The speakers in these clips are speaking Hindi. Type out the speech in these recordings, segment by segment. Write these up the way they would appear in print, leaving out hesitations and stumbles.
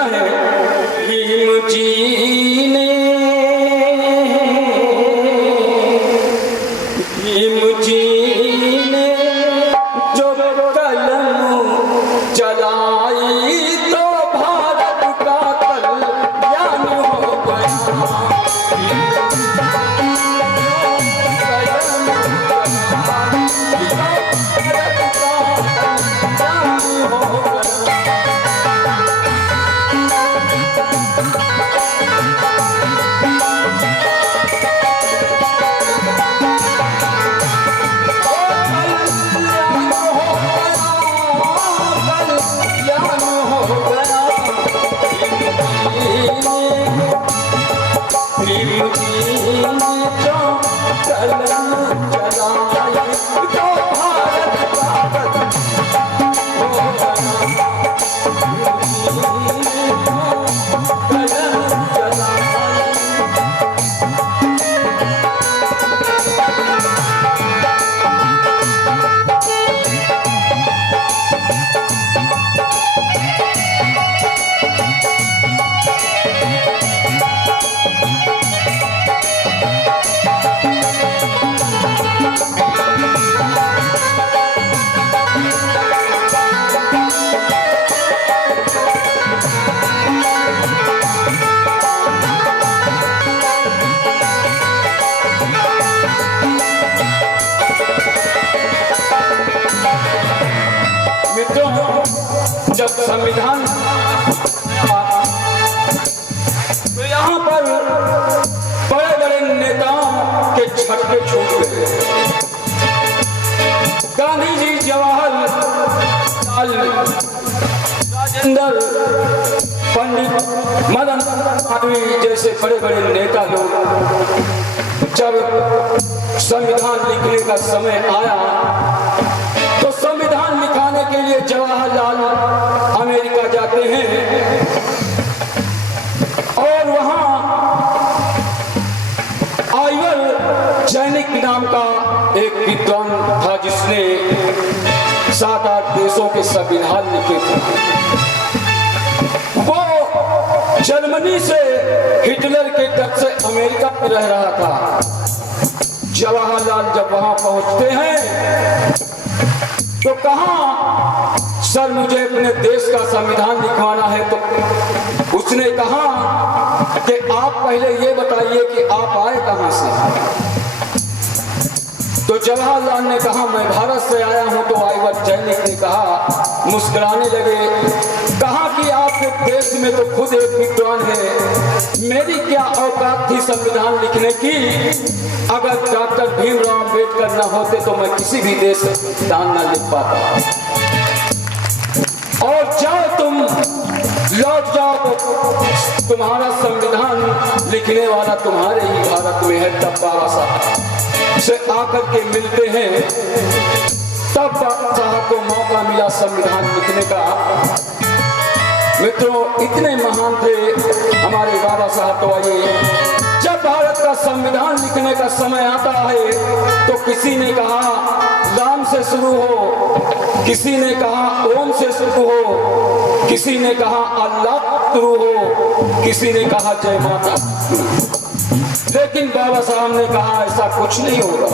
कहना है भीम जी ने जो कलम चलाई तो भारत का कल्याण हो गया। जब संविधान तो यहाँ पर बड़े बड़े नेताओं के छक्के छूट गए। गांधी जी, जवाहरलाल, राजेंद्र, पंडित मदन मालवीय जैसे बड़े बड़े नेता लोग जब संविधान लिखने का समय आया तो संविधान लिखाने के लिए जवाहरलाल अमेरिका जाते हैं और वहां आइवर जैनिक नाम का एक विद्वान था जिसने 7-8 देशों के संविधान लिखे थे। वो जर्मनी से हिटलर के डर से अमेरिका में रह रहा था। जवाहरलाल जब वहां पहुंचते हैं तो कहा, सर मुझे अपने देश का संविधान लिखवाना है। तो उसने कहा कि आप पहले ये बताइए कि आप आए कहां से। तो जवाहरलाल ने कहा मैं भारत से आया हूं। तो आइवर जैनिक ने कहा, मुस्कुराने लगे, कहा कि आपके देश में तो खुद एक विद्वान है, मेरी क्या औकात थी संविधान लिखने की। अगर डॉक्टर भीमराव अम्बेडकर न होते तो मैं किसी भी देश संविधान न लिख पाता। और जाओ तुम, लौट जाओ, तुम्हारा संविधान लिखने वाला तुम्हारे ही भारत में है। तब बाबा साहब से आकर के मिलते हैं, तब बाबा साहब को मौका मिला संविधान लिखने का। मित्रों, इतने महान थे हमारे बाबा साहब। तो आइए, जब भारत का संविधान लिखने का समय आता है तो किसी ने कहा राम से शुरू हो, किसी ने कहा ओम से शुरू हो, किसी ने कहा अल्लाह शुरू हो, किसी ने कहा जय माता। लेकिन बाबा साहब ने कहा ऐसा कुछ नहीं होगा।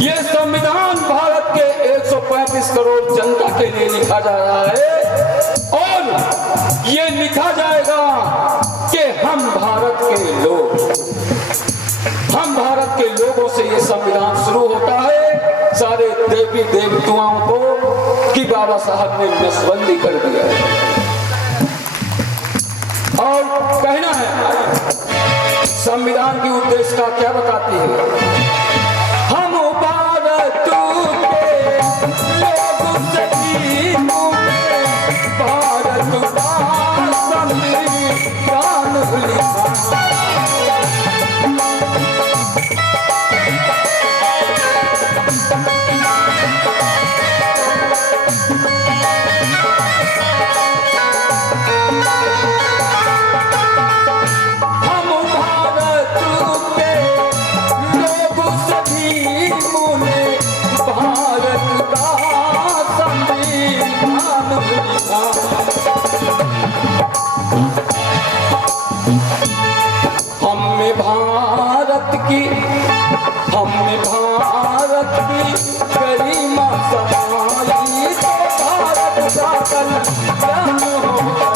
ये संविधान भारत के 135 करोड़ जनता के लिए लिखा जा रहा है और ये लिखा जाएगा कि हम भारत के लोगों से ये संविधान शुरू होता है। सारे देवी देवताओं को कि बाबा साहब ने नसबंदी कर दिया है। और कहना है संविधान की उद्देश्य का क्या बताती है। हम भारत के लोग सभी भारत का संविधान लिखा। हम भारत के की हमने भारत की गरिमा समाई तो भारत का कल्याण होगा।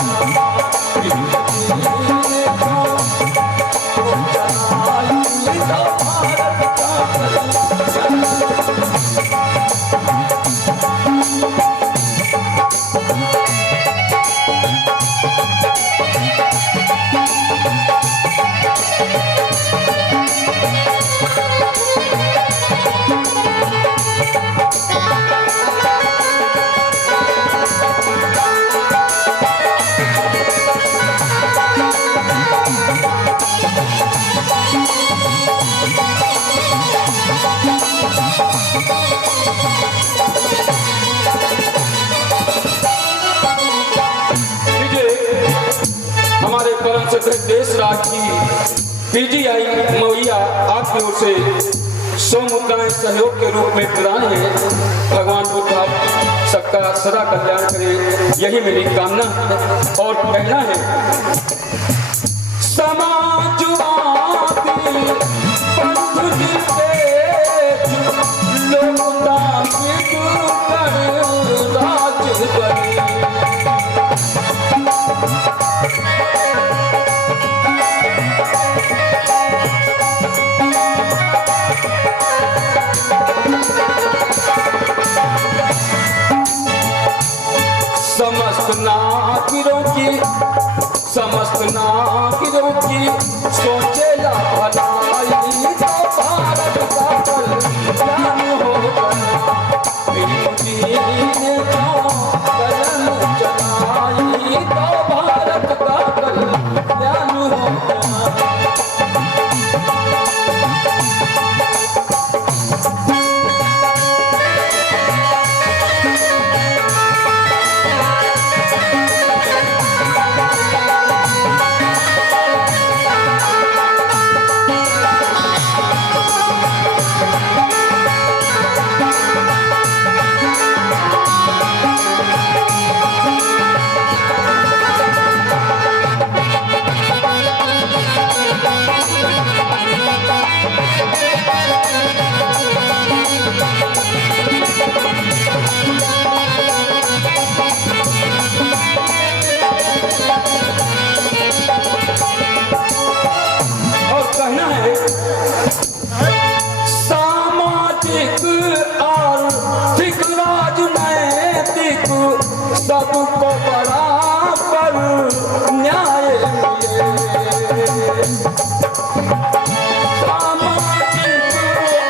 हमारे परम सत्य देश राज की पीजीआई मवैया आपकी ओर से 100 मुद्राएं सहयोग के रूप में प्रदान है। भगवान बुद्ध सबका सदा कल्याण करे, यही मेरी कामना है। और कहना है समाजवादी पंथ निरपेक्ष लोकतांत्रिक गणराज्य बने। समस्त नागरिकों की सोचेला भलाई तो भारत का कल्याण होगा। मोदी ने जो कदम चलाई तो भारत का कल्याण होगा। सबको बराबर न्याय मिले। सामाजिक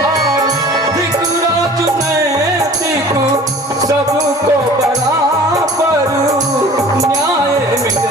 आर्थिक राजनैतिक सबको बराबर न्याय मिले।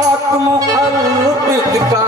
आत्म अर्पित का